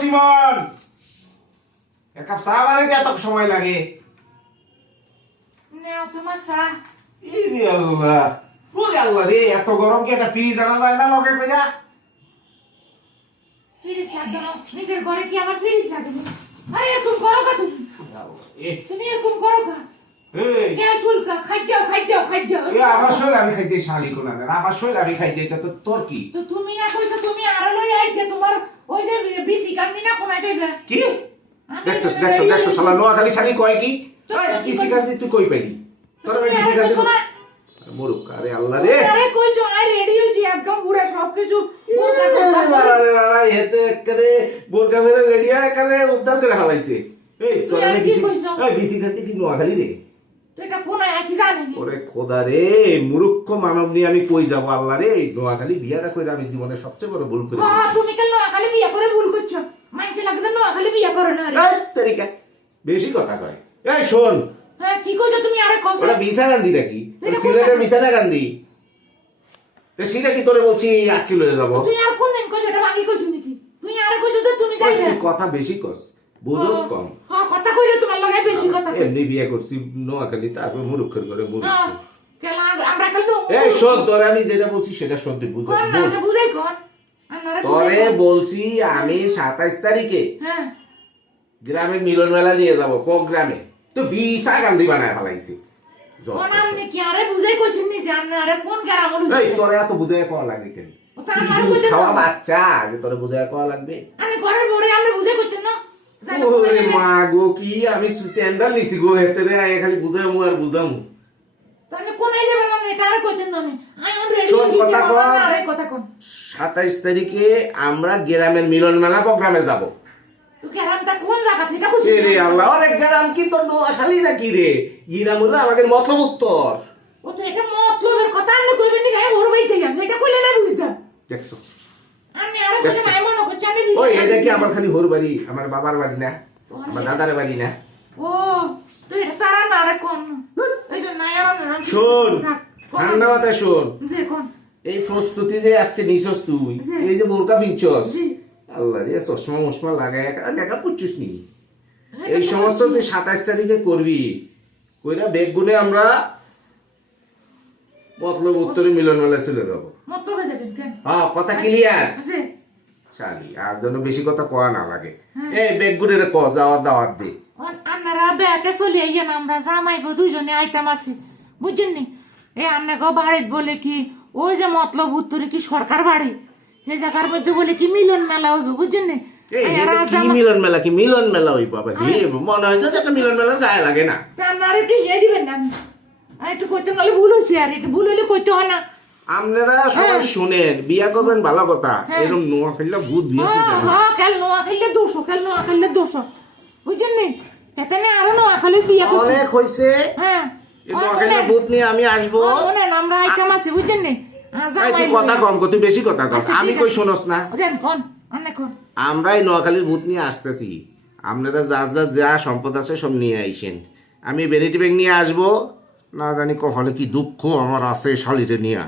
Simon, এক cup চা বানাইতে এত সময় লাগে? নেও তোমার চা। ইরে আল্লাহ, ওরে আল্লাহ রে, এত গরম কি একটা ফ্রিজ আনা যায় না লগে কইরা? ফ্রিজ লাগবে না, নিজের ঘরে কি আমার ফ্রিজ লাগবে? আরে এরকম করো কা তুমি? তুমি এরকম করো কা? এই কে চুলকা খাই যাও। এ আমার শরীর আমি খাইতে শালি কোনা না, আমার শরীর আমি খাইতে, এটা তো তোর কি? তো তুমি না কইছো তুমি আরো লই আইছে তোমার ওই যে বিসি কান্দি না কোনা যাইবে? কি দেখছো শালা নোয়াখালী শালি কয় কি? এই পিসি কান্দি তুই কই পাইলি? তোর আমি পিসি কান্দি মরুক, আরে আল্লাহ রে। আরে কইছো আই রেডি হইছি একদম পুরো সবকিছু আরে বাবা এতে করে বোরকা মেরে রেডি হয়ে করে উদ্ধার করে হালাইছে। এই তোর আমি বিসি কান্দি কি নোয়াখালী রে? তো এটা কোন কি জানি ওরে খোদা রে, মূর্খ মানব নিয়ে আমি কই যাব? আল্লাহ রে, নোয়াখালী বিয়াটা কইরা আমি জীবনের সবচেয়ে বড় ভুল করে হ্যাঁ তুমি কেন নোয়াখালী বিয়া করে ভুল করছো? মানছে লাগে যে নোয়াখালী বিয়া করে না রে। এই তরিকা বেশি কথা কয়। এই শোন, হ্যাঁ কি কইছো তুমি? আরে কইছো ওরা বিছা গান্ধী নাকি? সিলেটের বিছা না গান্ধী? তে সিলে কি তোরে বলছি আজকে লয়ে যাব? তুই আর কোন দিন কইছো এটা ভাঙি কইছো নাকি? তুই আরে কইছো যে তুমি যাইবে। তুই কথা বেশি কস, বুঝোস কম। হ্যাঁ কথা কইলে তোমার লগে বেশি কথা কই। এমনি বিয়ে করছি নোয়াখালী, তারপর মুরুক্ষের করে মুরুক্ষ। হ্যাঁ কেলা আমরা কেন? এই শোন, তোরে আমি যেটা বলছি সেটা সত্যি বুঝ। কোন না যে বুঝাই কোন? আপনারা তোরে বলছি আমি 27 তারিখে হ্যাঁ গ্রামের মিলন মেলা নিয়ে যাব প্রোগ্রামে, তো বিশা গান্ধী বানায় ফেলাইছি। কোন আপনি কি আরে বুঝাই কইছেন নি যে আপনারা কোন গ্রাম হলো? এই তোরে এত বুঝায় পাওয়া লাগে কেন? ওটা আমার কইতে খাওয়া বাচ্চা যে তোরে বুঝায় পাওয়া লাগবে? আমি ঘরের বড়ে আমরা বুঝাই কইতেন না? জানো ওরে মা গো, কি আমি স্ট্যান্ডার্ড নিছি গো, এতে রে আয় খালি বুঝামু আর বুঝামু। তাহলে কোনে যাবেন না? এটা আর কইতেন না আমি রেডি শোন, হইছি কথা কম। আরে কথা কোন? 27 তারিখে আমরা গ্রামের মিলন মেলা প্রোগ্রামে যাব। তো গ্রামটা কোন জায়গা এটা কইছিস? রে আল্লাহ, অনেক গ্রাম কি তোর নোয়াখালী নাকি রে? গ্রাম হলো আমাদের মতলব উত্তর। ও তো এটা মতলবের কথা আমি কইবেন নি, যাই ওর বাইতে যাম এটা কইলে না বুঝতাম। দেখছো? আমি আরে কইতে নাই মনে করছি আমি ওই এটা কি আমার খালি হোর বাড়ি, আমার বাবার বাড়ি না, আমার দাদার বাড়ি না? ও তো এটা তারা না আরে কোন এই যে নাই আর না শোন, ঠান্ডা মাথায় শোন, যে কোন এই প্রস্তুতি যে আজকে নিছস তুই, জি। এই যে বোরকা পিনছস, জি আল্লাহ রে, চশমা মশমা লাগায় দেখা পুচ্ছিস নি? এই সমস্ত তুই 27 তারিখে করবি, কইরা বেগ গুনে আমরা মতলব উত্তরে মিলন মেলায় চলে যাব। মতলবে যাবেন কেন? হ্যাঁ, কথা ক্লিয়ার? জি শালি আর জন্য বেশি কথা কয়া না লাগে। এই বেগ গুনে ক যাওয়ার দাওয়াত দে। আপনারা ব্যাকে চলে আইয়েন, আমরা জামাইবো দুজনে আইতাম আছি বুঝছেন নি? এ আন্না গো বাড়িত বলে কি ওই যে মতলব উত্তরে কি সরকার বাড়ি, সেই জায়গার মধ্যে বলে কি মিলন মেলা হইবে বুঝছেন নি? এই এটা কি মিলন মেলা? কি মিলন মেলা হই বাবা রে? মনে হয় যে একটা মিলন মেলার গায়ে লাগে না। আপনারা একটু ইয়ে দিবেন না, আর একটু কইতে নাহলে ভুল হয়েছে, আর একটু ভুল হইলে কইতে হয় না। আপনারা সবাই শুনেন, বিয়া করবেন ভালো কথা, এরকম নোয়া খেললে ভূত বিয়ে করবেন না। হ্যাঁ খেল নোয়া খেললে দোষ বুঝছেন নি? এতে না আরো নোয়া খেলে বিয়ে করছে। অনেক হইছে, হ্যাঁ এই নোয়া খেললে ভূত নিয়ে আমি আসবো। শোনেন আমরা আইতাম আছি বুঝছেন নি? এই তুই কথা কম কর, তুই বেশি কথা কর, আমি কই শুনস না? দেন কোন অনেক কোন আমরা এই নোয়াখালীর ভূত নিয়ে আসতেছি, আপনারা যা সম্পদ আছে সব নিয়ে আইসেন। আমি ভ্যানিটি ব্যাগ নিয়ে আসবো, না জানি কখনো কি দুঃখ আমার আছে শালিরে নিয়ে।